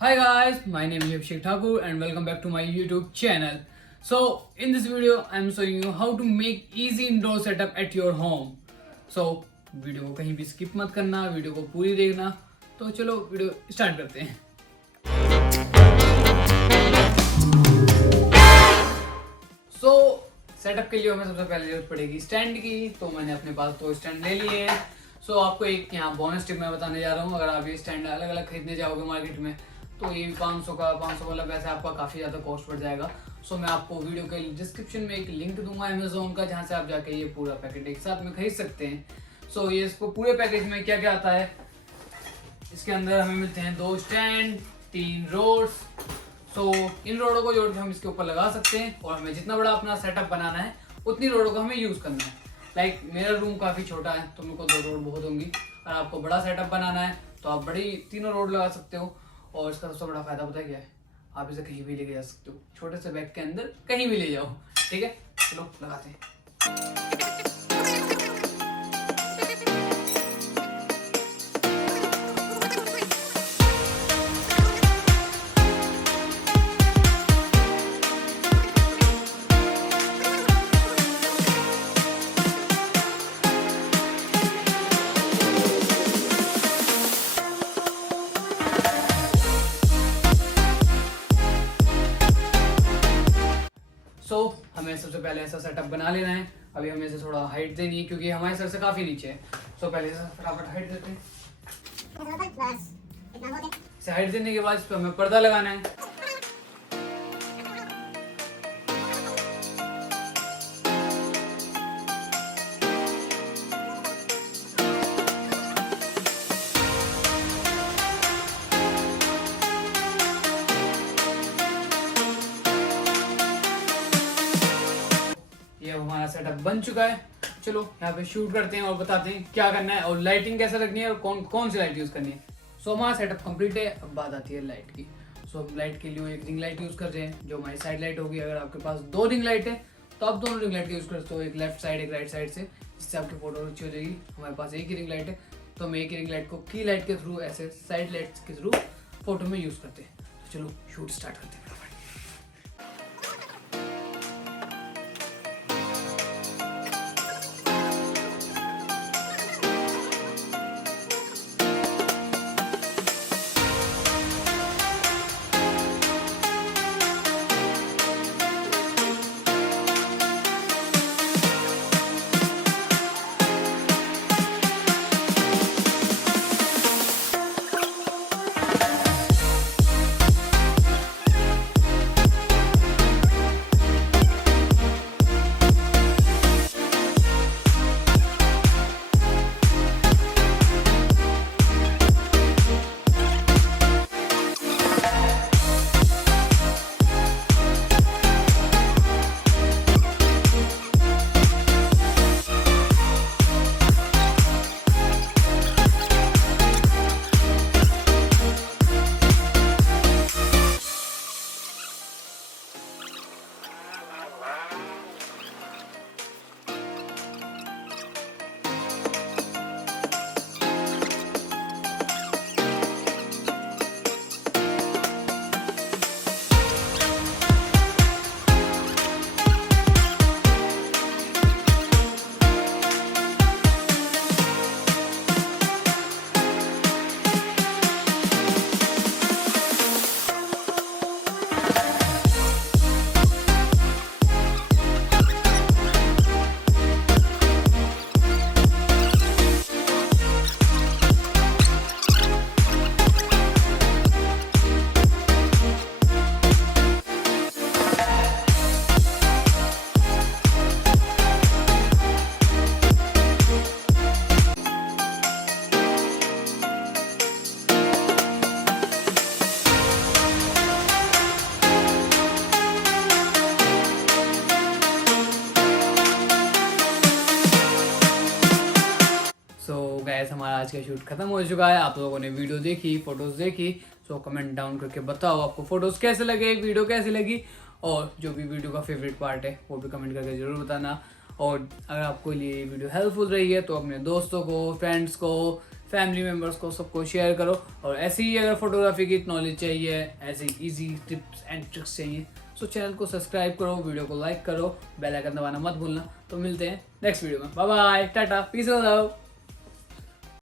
Hi guys, my name is Abhishek Thakur and welcome back to my YouTube channel. So in this video, I am showing you how to make easy indoor setup at your home. So video को कहीं भी skip मत करना, video को पूरी देखना. तो चलो वीडियो स्टार्ट करते हैं. So सेटअप के लिए हमें सबसे पहले जरूरत पड़ेगी स्टैंड की. तो मैंने अपने पास दो स्टैंड ले लिए हैं. सो आपको एक यहाँ बोनस टिप मैं बताने जा रहा हूँ. अगर आप ये स्टैंड अलग अलग खरीदने जाओगे मार्केट में तो ये 500 वाला वैसे आपका काफ़ी ज़्यादा कॉस्ट पड़ जाएगा. सो मैं आपको वीडियो के डिस्क्रिप्शन में एक लिंक दूंगा अमेजोन का, जहाँ से आप जाके ये पूरा पैकेट एक साथ में खरीद सकते हैं. सो ये इसको पूरे पैकेज में क्या क्या आता है, इसके अंदर हमें मिलते हैं 2 स्टैंड, 3 रोड्स. सो इन रोडों को जोड़ के हम इसके ऊपर लगा सकते हैं और हमें जितना बड़ा अपना सेटअप बनाना है उतनी रोडों को हमें यूज़ करना है. लाइक मेरा रूम काफ़ी छोटा है तो मेरे को 2 रोड बहुत होंगी. और आपको बड़ा सेटअप बनाना है तो आप बड़ी 3 रोड लगा सकते हो. और इसका सबसे बड़ा फायदा पता है क्या है, आप इसे कहीं भी लेके जा सकते हो. छोटे से बैग के अंदर कहीं भी ले जाओ. ठीक है, चलो लगाते हैं. सो हमें सबसे पहले ऐसा सेटअप बना लेना है. अभी हमें इसे थोड़ा हाइट देनी है क्योंकि हमारे सर से काफ़ी नीचे है. सो पहले इसे फटाफट हाइट देते हैं. इसे हाइट देने के बाद इस पर हमें पर्दा लगाना है. ये हमारा सेटअप बन चुका है. चलो यहाँ पे शूट करते हैं और बताते हैं क्या करना है और लाइटिंग कैसे रखनी है और कौन कौन सी लाइट यूज़ करनी है. सो हमारा सेटअप कंप्लीट है. अब बात आती है लाइट की. सो हम लाइट के लिए एक रिंग लाइट यूज़ कर रहे हैं जो हमारी साइड लाइट होगी. अगर आपके पास 2 रिंग लाइट है तो आप दोनों रिंग लाइट यूज़ कर सकते हो, एक लेफ्ट साइड एक राइट साइड से, जिससे आपकी फोटो अच्छी हो जाएगी. हमारे पास एक ही रिंग लाइट है तो हम एक ही रिंग लाइट को की लाइट के थ्रू, ऐसे साइड लाइट के थ्रू फोटो में यूज़ करते हैं. तो चलो शूट स्टार्ट करते हैं. गाइस हमारा आज का शूट खत्म हो चुका है. आप लोगों ने वीडियो देखी, फोटोज देखी. सो कमेंट डाउन करके बताओ आपको फोटोज कैसे लगे, वीडियो कैसी लगी, और जो भी वीडियो का फेवरेट पार्ट है वो भी कमेंट करके ज़रूर बताना. और अगर आपको ये वीडियो हेल्पफुल रही है तो अपने दोस्तों को, फ्रेंड्स को, फैमिली मेम्बर्स को, सबको शेयर करो। और ऐसे ही अगर फोटोग्राफी की नॉलेज चाहिए, ऐसी इजी टिप्स एंड ट्रिक्स चाहिए, सो चैनल को सब्सक्राइब करो, वीडियो को लाइक करो, बेल आइकन दबाना मत भूलना। तो मिलते हैं नेक्स्ट वीडियो में। Bye bye, tata, peace and love.